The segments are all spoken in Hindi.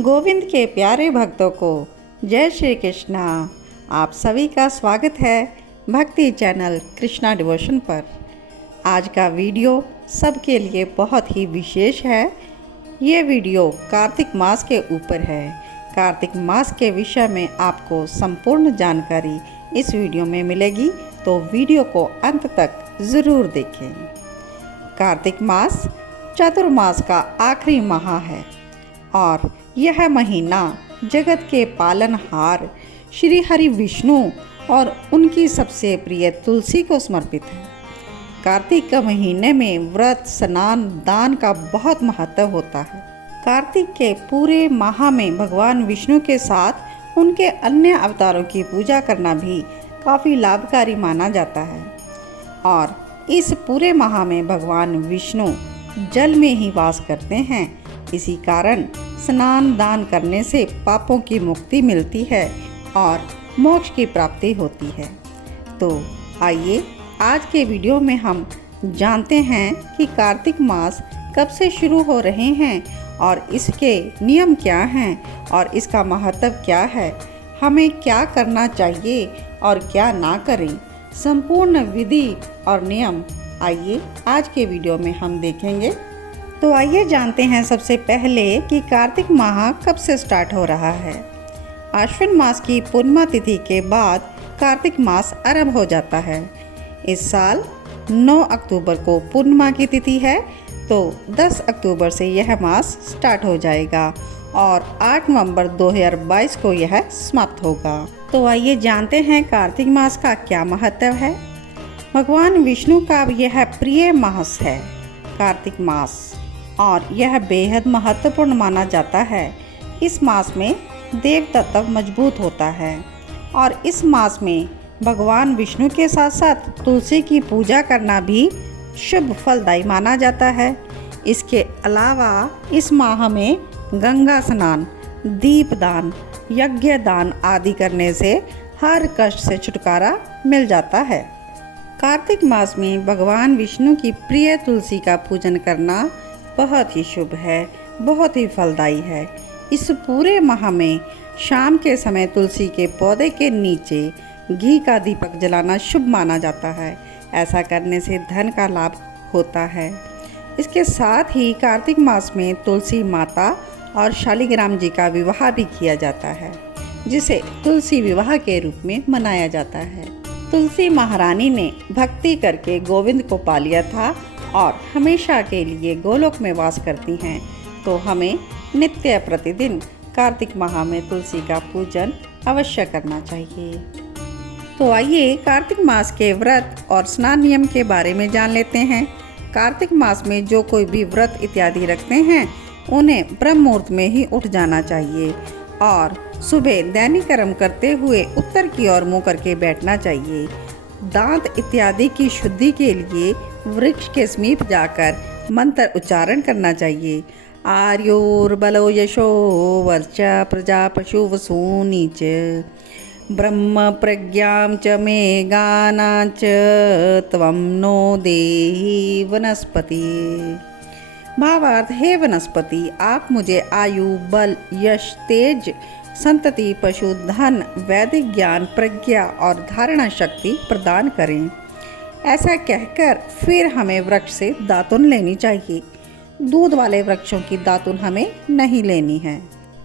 गोविंद के प्यारे भक्तों को जय श्री कृष्णा। आप सभी का स्वागत है भक्ति चैनल कृष्णा डिवोशन पर। आज का वीडियो सबके लिए बहुत ही विशेष है। ये वीडियो कार्तिक मास के ऊपर है। कार्तिक मास के विषय में आपको संपूर्ण जानकारी इस वीडियो में मिलेगी, तो वीडियो को अंत तक ज़रूर देखें। कार्तिक मास चातुर्मास का आखिरी माह है और यह महीना जगत के पालनहार श्री हरि विष्णु और उनकी सबसे प्रिय तुलसी को समर्पित है। कार्तिक के महीने में व्रत, स्नान, दान का बहुत महत्व होता है। कार्तिक के पूरे माह में भगवान विष्णु के साथ उनके अन्य अवतारों की पूजा करना भी काफ़ी लाभकारी माना जाता है। और इस पूरे माह में भगवान विष्णु जल में ही वास करते हैं। इसी कारण स्नान दान करने से पापों की मुक्ति मिलती है और मोक्ष की प्राप्ति होती है। तो आइए आज के वीडियो में हम जानते हैं कि कार्तिक मास कब से शुरू हो रहे हैं और इसके नियम क्या हैं और इसका महत्व क्या है, हमें क्या करना चाहिए और क्या ना करें। संपूर्ण विधि और नियम आइए आज के वीडियो में हम देखेंगे। तो आइए जानते हैं सबसे पहले कि कार्तिक माह कब से स्टार्ट हो रहा है। आश्विन मास की पूर्णिमा तिथि के बाद कार्तिक मास आरंभ हो जाता है। इस साल 9 अक्टूबर को पूर्णिमा की तिथि है, तो 10 अक्टूबर से यह मास स्टार्ट हो जाएगा और 8 नवंबर 2022 को यह समाप्त होगा। तो आइए जानते हैं कार्तिक मास का क्या महत्व है। भगवान विष्णु का यह प्रिय मास है कार्तिक मास, और यह बेहद महत्वपूर्ण माना जाता है। इस मास में देव तत्व मजबूत होता है और इस मास में भगवान विष्णु के साथ साथ तुलसी की पूजा करना भी शुभ फलदायी माना जाता है। इसके अलावा इस माह में गंगा स्नान, दीपदान, यज्ञ दान आदि करने से हर कष्ट से छुटकारा मिल जाता है। कार्तिक मास में भगवान विष्णु की प्रिय तुलसी का पूजन करना बहुत ही शुभ है, बहुत ही फलदायी है। इस पूरे माह में शाम के समय तुलसी के पौधे के नीचे घी का दीपक जलाना शुभ माना जाता है। ऐसा करने से धन का लाभ होता है। इसके साथ ही कार्तिक मास में तुलसी माता और शालिग्राम जी का विवाह भी किया जाता है, जिसे तुलसी विवाह के रूप में मनाया जाता है। तुलसी महारानी ने भक्ति करके गोविंद को पा लिया था और हमेशा के लिए गोलोक में वास करती हैं। तो हमें नित्य प्रतिदिन कार्तिक माह में तुलसी का पूजन अवश्य करना चाहिए। तो आइए कार्तिक मास के व्रत और स्नान नियम के बारे में जान लेते हैं। कार्तिक मास में जो कोई भी व्रत इत्यादि रखते हैं उन्हें ब्रह्म मुहूर्त में ही उठ जाना चाहिए और सुबह दैनिक कर्म करते हुए उत्तर की ओर मुँह करके बैठना चाहिए। दांत इत्यादि की शुद्धि के लिए वृक्ष के समीप जाकर मंत्र उच्चारण करना चाहिए। आर्योर्बलो यशो वर्चा प्रजा पशु वसूनि च ब्रह्म प्रज्ञां च मे गाना च त्वं नो देहि वनस्पति। भावार्थ, हे वनस्पति, आप मुझे आयु, बल, यश, तेज, संतति, पशु, धन, वैदिक ज्ञान, प्रज्ञा और धारणा शक्ति प्रदान करें। ऐसा कहकर फिर हमें वृक्ष से दातुन लेनी चाहिए। दूध वाले वृक्षों की दातुन हमें नहीं लेनी है।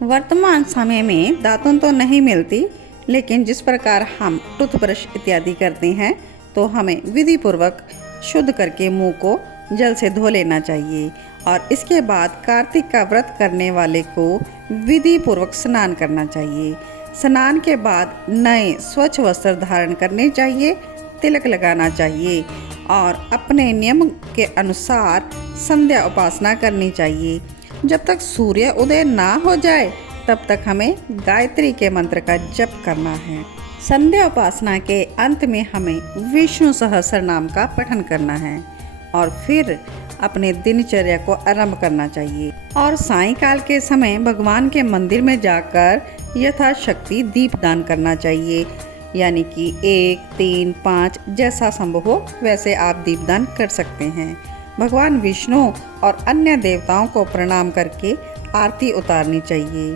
वर्तमान समय में दातुन तो नहीं मिलती, लेकिन जिस प्रकार हम टूथब्रश इत्यादि करते हैं तो हमें विधि पूर्वक शुद्ध करके मुंह को जल से धो लेना चाहिए। और इसके बाद कार्तिक का व्रत करने वाले को विधि पूर्वक स्नान करना चाहिए। स्नान के बाद नए स्वच्छ वस्त्र धारण करने चाहिए, तिलक लगाना चाहिए और अपने नियम के अनुसार संध्या उपासना करनी चाहिए। जब तक सूर्य उदय ना हो जाए तब तक हमें गायत्री के मंत्र का जप करना है। संध्या उपासना के अंत में हमें विष्णु सहस्त्र नाम का पठन करना है और फिर अपने दिनचर्या को आरंभ करना चाहिए। और सायंकाल के समय भगवान के मंदिर में जाकर यथाशक्ति दीपदान करना चाहिए, यानी कि 1, 3, 5 जैसा संभव हो वैसे आप दीपदान कर सकते हैं। भगवान विष्णु और अन्य देवताओं को प्रणाम करके आरती उतारनी चाहिए।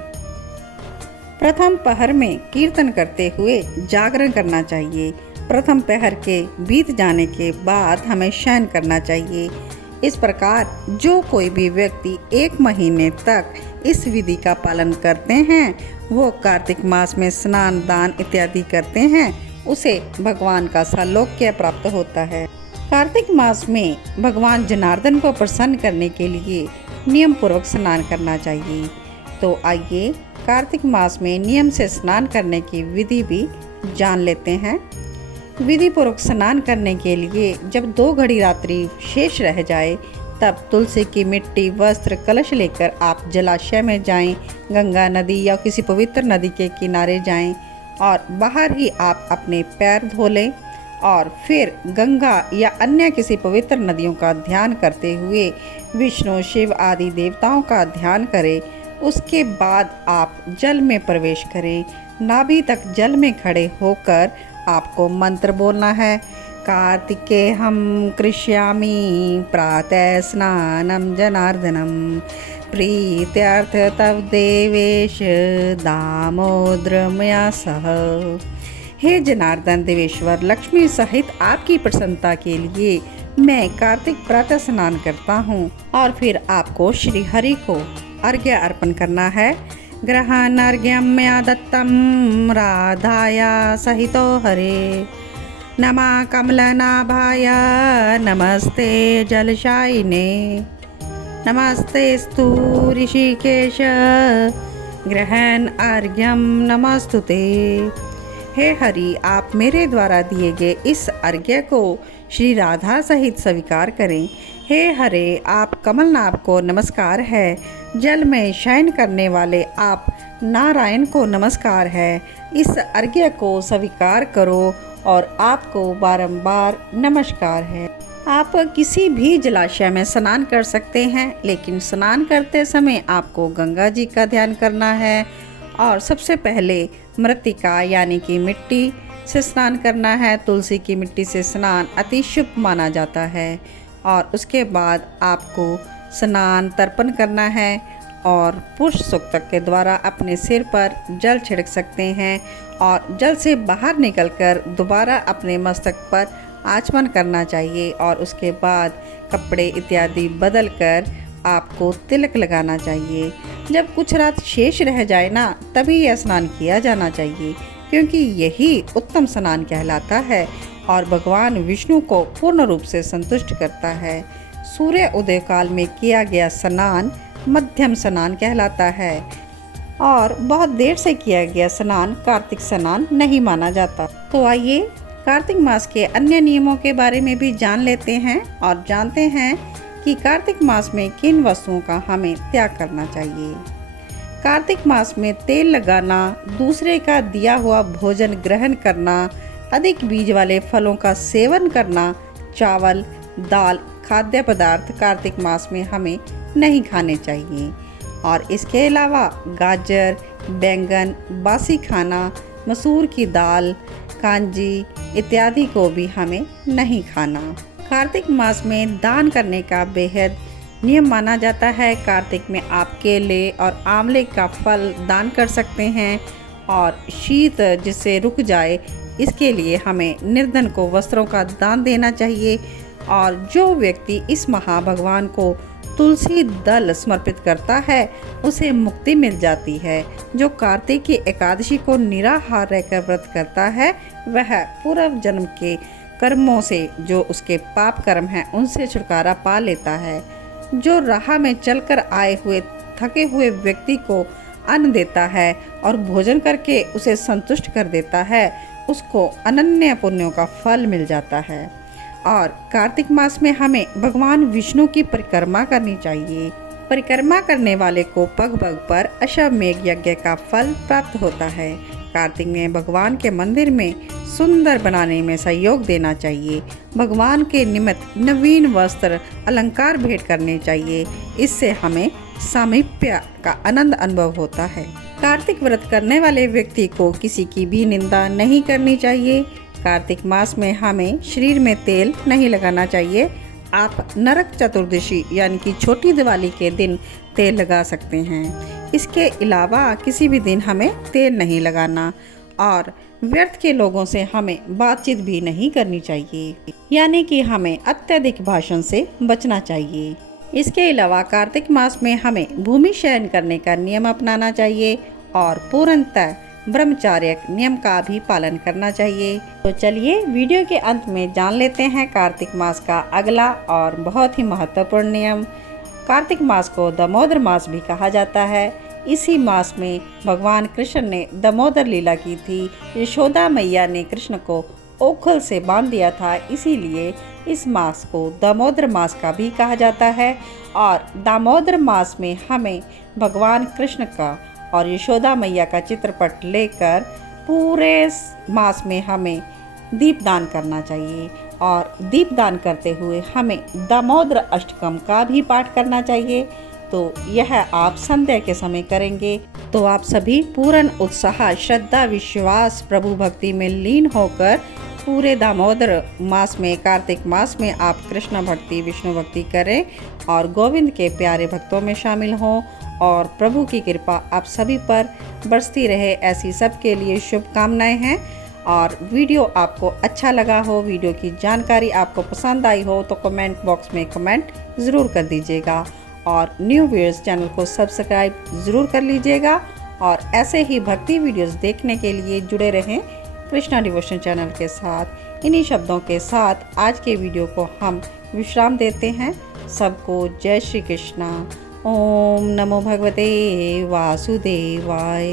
प्रथम पहर में कीर्तन करते हुए जागरण करना चाहिए। प्रथम पहर के बीत जाने के बाद हमें शयन करना चाहिए। इस प्रकार जो कोई भी व्यक्ति 1 महीने तक इस विधि का पालन करते हैं, वो कार्तिक मास में स्नान, दान इत्यादि करते हैं, उसे भगवान का सालोक्य प्राप्त होता है। कार्तिक मास में भगवान जनार्दन को प्रसन्न करने के लिए नियम पूर्वक स्नान करना चाहिए। तो आइए कार्तिक मास में नियम से स्नान करने की विधि भी जान लेते हैं। विधि पूर्वक स्नान करने के लिए जब 2 घड़ी रात्रि शेष रह जाए, तब तुलसी की मिट्टी, वस्त्र, कलश लेकर आप जलाशय में जाएं, गंगा नदी या किसी पवित्र नदी के किनारे जाएं और बाहर ही आप अपने पैर धो लें और फिर गंगा या अन्य किसी पवित्र नदियों का ध्यान करते हुए विष्णु, शिव आदि देवताओं का ध्यान करें। उसके बाद आप जल में प्रवेश करें। नाभि तक जल में खड़े होकर आपको मंत्र बोलना है। कार्तिके हम कृष्यामि प्रातः स्नानं जनार्दनम प्रीत्यर्थ तव देवेश दामोदर मया सह। हे जनार्दन देवेश्वर, लक्ष्मी सहित आपकी प्रसन्नता के लिए मैं कार्तिक प्रातः स्नान करता हूँ। और फिर आपको श्री हरि को अर्घ्य अर्पण करना है। ग्रहण अर्घ्यम मया दत्तम राधाया सहितो हरे। नमः कमलनाभाय नमस्ते जलशायिने नमस्तेस्तु ऋषिकेश ग्रहण अर्घ्यम नमस्तुते। हे हरि, आप मेरे द्वारा दिए गए इस अर्घ्य को श्री राधा सहित स्वीकार करें। हे हरे, आप कमलनाभ को नमस्कार है। जल में शयन करने वाले आप नारायण को नमस्कार है। इस अर्घ्य को स्वीकार करो और आपको बारंबार नमस्कार है। आप किसी भी जलाशय में स्नान कर सकते हैं, लेकिन स्नान करते समय आपको गंगा जी का ध्यान करना है और सबसे पहले मृत्तिका यानी कि मिट्टी से स्नान करना है। तुलसी की मिट्टी से स्नान अति शुभ माना जाता है। और उसके बाद आपको स्नान तर्पण करना है और पुष्प सूक्त के द्वारा अपने सिर पर जल छिड़क सकते हैं और जल से बाहर निकलकर दोबारा अपने मस्तक पर आचमन करना चाहिए। और उसके बाद कपड़े इत्यादि बदल कर आपको तिलक लगाना चाहिए। जब कुछ रात शेष रह जाए ना, तभी यह स्नान किया जाना चाहिए, क्योंकि यही उत्तम स्नान कहलाता है और भगवान विष्णु को पूर्ण रूप से संतुष्ट करता है। सूर्य उदय काल में किया गया स्नान मध्यम स्नान कहलाता है और बहुत देर से किया गया स्नान कार्तिक स्नान नहीं माना जाता। तो आइए कार्तिक मास के अन्य नियमों के बारे में भी जान लेते हैं और जानते हैं कि कार्तिक मास में किन वस्तुओं का हमें त्याग करना चाहिए। कार्तिक मास में तेल लगाना, दूसरे का दिया हुआ भोजन ग्रहण करना, अधिक बीज वाले फलों का सेवन करना, चावल, दाल, खाद्य पदार्थ कार्तिक मास में हमें नहीं खाने चाहिए। और इसके अलावा गाजर, बैंगन, बासी खाना, मसूर की दाल, कांजी इत्यादि को भी हमें नहीं खाना। कार्तिक मास में दान करने का बेहद नियम माना जाता है। कार्तिक में आप केले और आंवले का फल दान कर सकते हैं और शीत जिससे रुक जाए, इसके लिए हमें निर्धन को वस्त्रों का दान देना चाहिए। और जो व्यक्ति इस भगवान को तुलसी दल समर्पित करता है, उसे मुक्ति मिल जाती है। जो कार्तिक की एकादशी को निराहार रहकर व्रत करता है, वह पूर्व जन्म के कर्मों से जो उसके पाप कर्म हैं, उनसे छुटकारा पा लेता है। जो राह में चलकर आए हुए थके हुए व्यक्ति को अन्न देता है और भोजन करके उसे संतुष्ट कर देता है, उसको अनन्य पुण्यों का फल मिल जाता है। और कार्तिक मास में हमें भगवान विष्णु की परिक्रमा करनी चाहिए। परिक्रमा करने वाले को पग पग पर अश्वमेध यज्ञ का फल प्राप्त होता है। कार्तिक में भगवान के मंदिर में सुंदर बनाने में सहयोग देना चाहिए। भगवान के निमित्त नवीन वस्त्र अलंकार भेंट करने चाहिए। इससे हमें सामीप्य का आनंद अनुभव होता है। कार्तिक व्रत करने वाले व्यक्ति को किसी की भी निंदा नहीं करनी चाहिए। कार्तिक मास में हमें शरीर में तेल नहीं लगाना चाहिए। आप नरक चतुर्दशी यानी कि छोटी दिवाली के दिन तेल लगा सकते हैं। इसके अलावा किसी भी दिन हमें तेल नहीं लगाना और व्यर्थ के लोगों से हमें बातचीत भी नहीं करनी चाहिए, यानी कि हमें अत्यधिक भाषण से बचना चाहिए। इसके अलावा कार्तिक मास में हमें भूमि शयन करने का नियम अपनाना चाहिए और पूर्णतः ब्रह्मचार्य नियम का भी पालन करना चाहिए। तो चलिए वीडियो के अंत में जान लेते हैं कार्तिक मास का अगला और बहुत ही महत्वपूर्ण नियम। कार्तिक मास को दामोदर मास भी कहा जाता है। इसी मास में भगवान कृष्ण ने दामोदर लीला की थी। यशोदा मैया ने कृष्ण को ओखल से बांध दिया था, इसीलिए इस मास को दामोदर मास का भी कहा जाता है। और दामोदर मास में हमें भगवान कृष्ण का और यशोदा मैया का चित्रपट लेकर पूरे मास में हमें दीपदान करना चाहिए और दीपदान करते हुए हमें दामोदर अष्टकम का भी पाठ करना चाहिए। तो यह आप संध्या के समय करेंगे। तो आप सभी पूर्ण उत्साह, श्रद्धा, विश्वास, प्रभु भक्ति में लीन होकर पूरे दामोदर मास में, कार्तिक मास में आप कृष्ण भक्ति, विष्णु भक्ति करें और गोविंद के प्यारे भक्तों में शामिल हों और प्रभु की कृपा आप सभी पर बरसती रहे, ऐसी सबके लिए शुभकामनाएं हैं। और वीडियो आपको अच्छा लगा हो, वीडियो की जानकारी आपको पसंद आई हो तो कमेंट बॉक्स में कमेंट ज़रूर कर दीजिएगा और न्यू व्यूअर्स चैनल को सब्सक्राइब ज़रूर कर लीजिएगा। और ऐसे ही भक्ति वीडियोस देखने के लिए जुड़े रहें कृष्णा डिवोशन चैनल के साथ। इन्हीं शब्दों के साथ आज के वीडियो को हम विश्राम देते हैं। सबको जय श्री कृष्णा। ओम नमो भगवते वासुदेवाय।